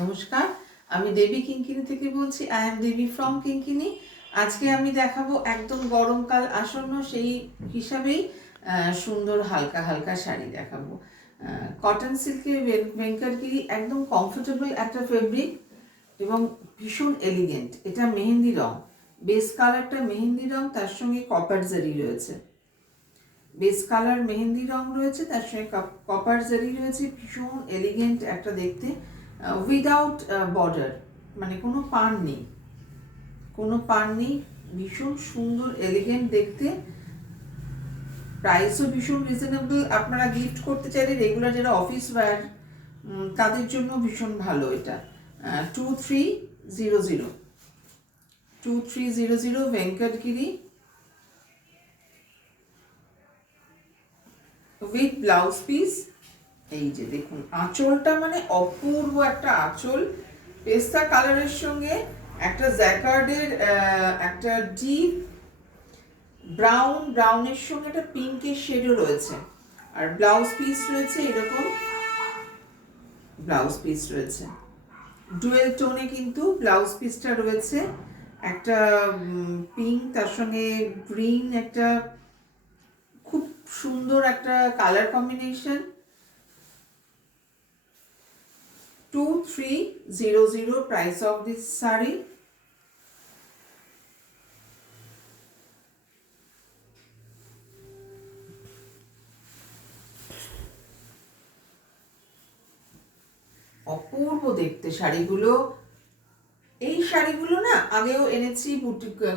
নমস্কার, আমি দেবী কিঙ্কিনি থেকে বলছি। আই এম দেবী ফ্রম কিঙ্কিনি। আজকে আমি দেখাবো একদম গরমকাল আসন্ন সেই হিসাবেই সুন্দর হালকা হালকা শাড়ি দেখাবো। কটন সিল্কের ভেঙ্কটগিরি, একদম কমফোর্টেবল একটা ফেব্রিক এবং ভীষণ এলিগেন্ট। এটা মেহেন্দি রং, বেস কালারটা মেহেন্দি রং, তার সঙ্গে কপার জারি রয়েছে। বেস কালার মেহেন্দি রং রয়েছে, তার সঙ্গে কপার জারি রয়েছে। ভীষণ এলিগেন্ট একটা দেখতে, উইদাউট বর্ডার, মানে কোনো পান নেই, ভীষণ সুন্দর এলিগেন্ট দেখতে। প্রাইসও ভীষণ রিজনেবল। আপনারা গিফট করতে চাইলে রেগুলার যারা অফিস ওয়্যার তাদের জন্য ভীষণ ভালো। এটা 2300 ভেঙ্কটগিরি উইথ ব্লাউজ পিস। এই যে দেখুন আঁচলটা, মানে অপূর্ব একটা আঁচল, পেস্তা কালারের সঙ্গে একটা জ্যাকার্ডের একটা ডিপ ব্রাউনের সঙ্গে একটা পিঙ্কের শেডও রয়েছে। আর ব্লাউজ পিস রয়েছে এরকম, ব্লাউজ পিস রয়েছে ডুয়েল টোনে, কিন্তু ব্লাউজ পিসটা রয়েছে একটা পিঙ্ক, তার সঙ্গে গ্রিন, একটা খুব সুন্দর একটা colour combination. 2300 price of this saree. অপূর্ব দেখতে শাড়িগুলো। এই শাড়িগুলো না আগেও এনেছি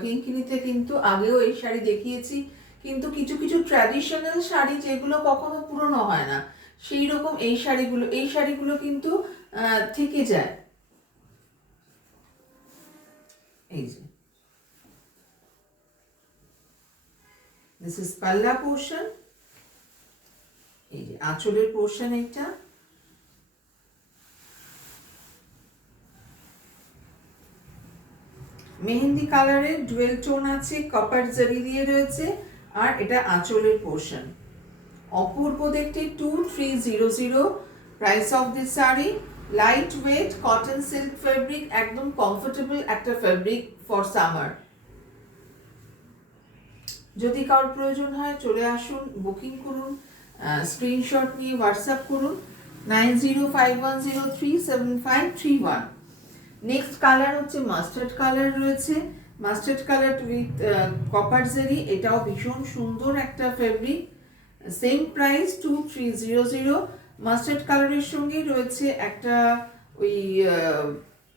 কিঙ্কিনিতে, কিন্তু আগেও এই শাড়ি দেখিয়েছি, কিন্তু কিছু কিছু ট্র্যাডিশনাল শাড়ি যেগুলো কখনো পুরনো হয় না, সেই রকম এই শাড়িগুলো কিন্তু থেকে যায়। এই যে দিস ইজ পাল্লা পোর্শন, এই যে আঁচলের পোর্শন। এইটা মেহেন্দি কালারের ডুয়েল টোন আছে, কপার জারি দিয়ে রয়েছে, আর এটা আঁচলের পোর্শন। অপূর্ব দেখতে। 2300 price of this sari. Light weight cotton silk fabric, একদম কমফোর্টেবল একটা ফেব্রিক ফর সামার। যদি কারোর প্রয়োজন হয় চলে আসুন, বুকিং করুন, স্ক্রিনশট নিয়ে হোয়াটসঅ্যাপ করুন 9051037531। নেক্সট কালার হচ্ছে মাস্টার্ড কালার রয়েছে, মাস্টার্ড কালার উইথ কপার জারি। এটাও ভীষণ সুন্দর একটা ফেব্রিক, সেম প্রাইস 2300। মাস্টার্ড কালারের সঙ্গে রয়েছে একটা ওই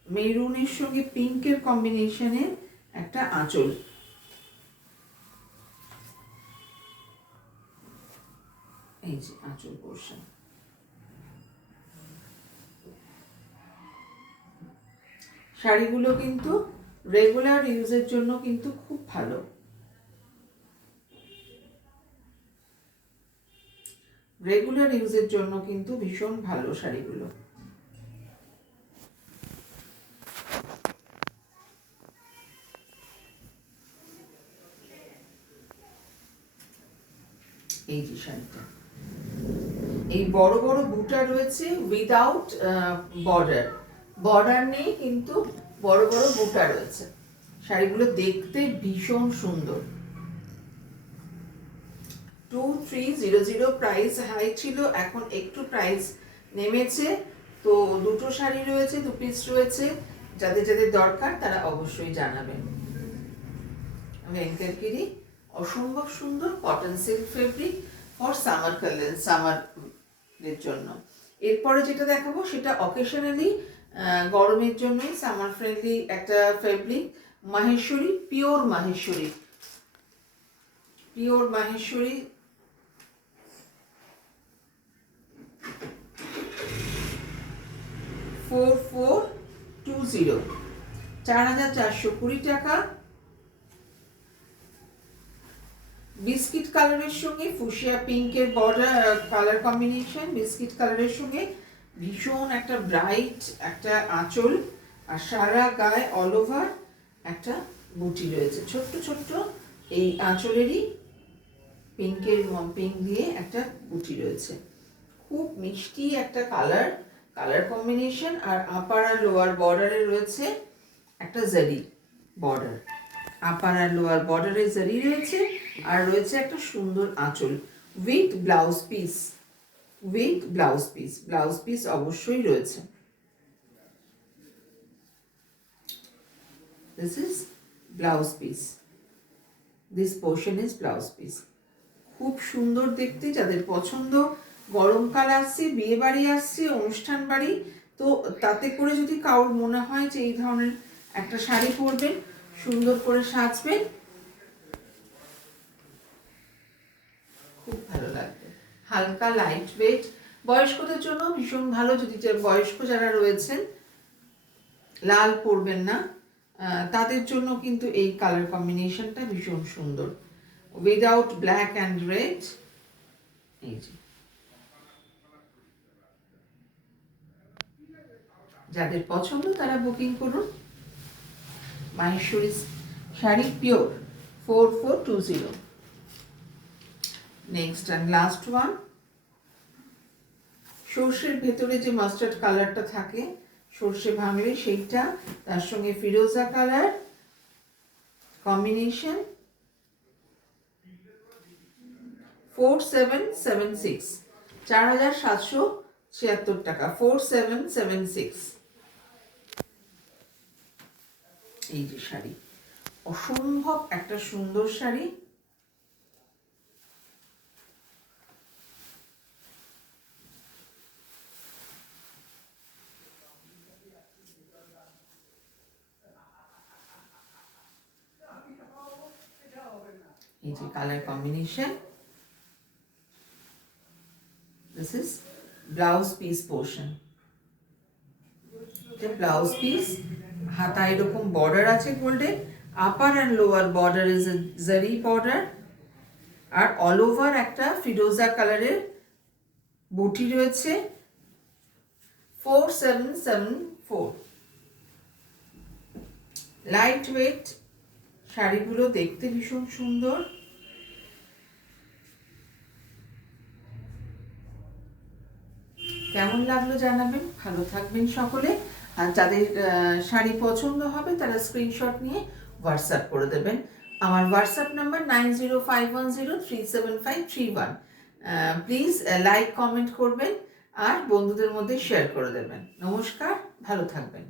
মেরুনের সঙ্গে পিঙ্কের কম্বিনেশনের একটা আঁচল। এই যে আঁচল পোর্শন। শাড়িগুলো কিন্তু রেগুলার ইউজের জন্য কিন্তু খুব ভালো। রেগুলার ইউজের জন্য কিন্তু ভীষণ ভালো শাড়িগুলো। এই যে শাড়িটা, এই বড় বড় বুটা রয়েছে উইদাউট বর্ডার, বর্ডার নেই কিন্তু বড় বড় বুটা রয়েছে। শাড়িগুলো দেখতে ভীষণ সুন্দর। 2300 প্রাইস হাই ছিল, এখন একটু প্রাইস নেমেছে। তো দুটো শাড়ি রয়েছে, 2 পিস রয়েছে, যাদের যাদের দরকার তারা অবশ্যই জানাবেন। ভেঙ্কটগিরি, অসম্ভব সুন্দর কটন সিল্ক ফেব্রিক ফর সামারের জন্য। এরপরে যেটা দেখাবো সেটা অকেশনালি গরমের জন্যই সামার ফ্রেন্ডলি একটা ফেব্রিক, মাহেশ্বরী, পিওর মাহেশ্বরী, 4420, 4420 টাকা। বিস্কিট কালারের সঙ্গে ফুশিয়া পিঙ্কের বর্ডার কালার কম্বিনেশন, বিস্কিট কালারের সঙ্গে ভীষণ একটা ব্রাইট একটা আঁচল, আর সারা গায়ে অল ওভার একটা বুটি রয়েছে ছোট্ট ছোট্ট। এই আঁচলেরই পিঙ্ক দিয়ে একটা বুটি রয়েছে। খুব মিষ্টি একটা কালার, কালার কম্বিনেশন। আর আপার আর লোয়ার বর্ডারে রয়েছে একটা জারি বর্ডার, আপার আর লোয়ার বর্ডারে জারি রয়েছে, আর রয়েছে একটা সুন্দর আঁচল with blouse piece, blouse piece অবশ্যই রয়েছে। This is blouse piece. This portion is blouse piece. খুব সুন্দর দেখতে, যাদের পছন্দ, গরমকাল আসছে, বিয়ে বাড়ি আসছে, অনুষ্ঠান বাড়ি, তো তাতে করে যদি কারোর মনে হয় যে এই ধরনের একটা শাড়ি পরবেন, সুন্দর করে সাজবেন, খুব ভালো লাগবে। হালকা লাইট ওয়েট, বয়স্কদের জন্য ভীষণ ভালো। যদি বয়স্ক যারা রয়েছেন, লাল পরবেন না, তাদের জন্য কিন্তু এই কালার কম্বিনেশনটা ভীষণ সুন্দর, উইদাউট ব্ল্যাক অ্যান্ড রেড। এই যে যাদের পছন্দ তারা বুকিং করুন। Maheshwari sari pure 4420। Next and last one, সর্ষের ভেতরে যে মাস্টার্ড কালারটা থাকে, সর্ষে ভাঙলে সেইটা, তার সঙ্গে ফিরোজা কালার কম্বিনেশন, 4776, 4776 টাকা, 4776। এই যে শাড়ি, অসম্ভব একটা সুন্দর শাড়ি। এই যে colour combination, this is blouse piece portion. Blouse piece, হাতা এরকম বর্ডার আছে golden, upper and lower border is a জারি বর্ডার, আর অল ওভার একটা ফিরোজা কালারের বুটি রয়েছে, 4774। লাইট ওয়েট, শাড়িগুলো দেখতে ভীষণ সুন্দর। কেমন লাগলো জানাবেন, ভালো থাকবেন সকলে। আর যাদের শাড়ি পছন্দ হবে তারা স্ক্রিনশট নিয়ে হোয়াটসঅ্যাপ করে দেবেন। আমার WhatsApp number 9051037531। Please like comment করবেন আর বন্ধুদের মধ্যে শেয়ার করে দেবেন। নমস্কার, ভালো থাকবেন।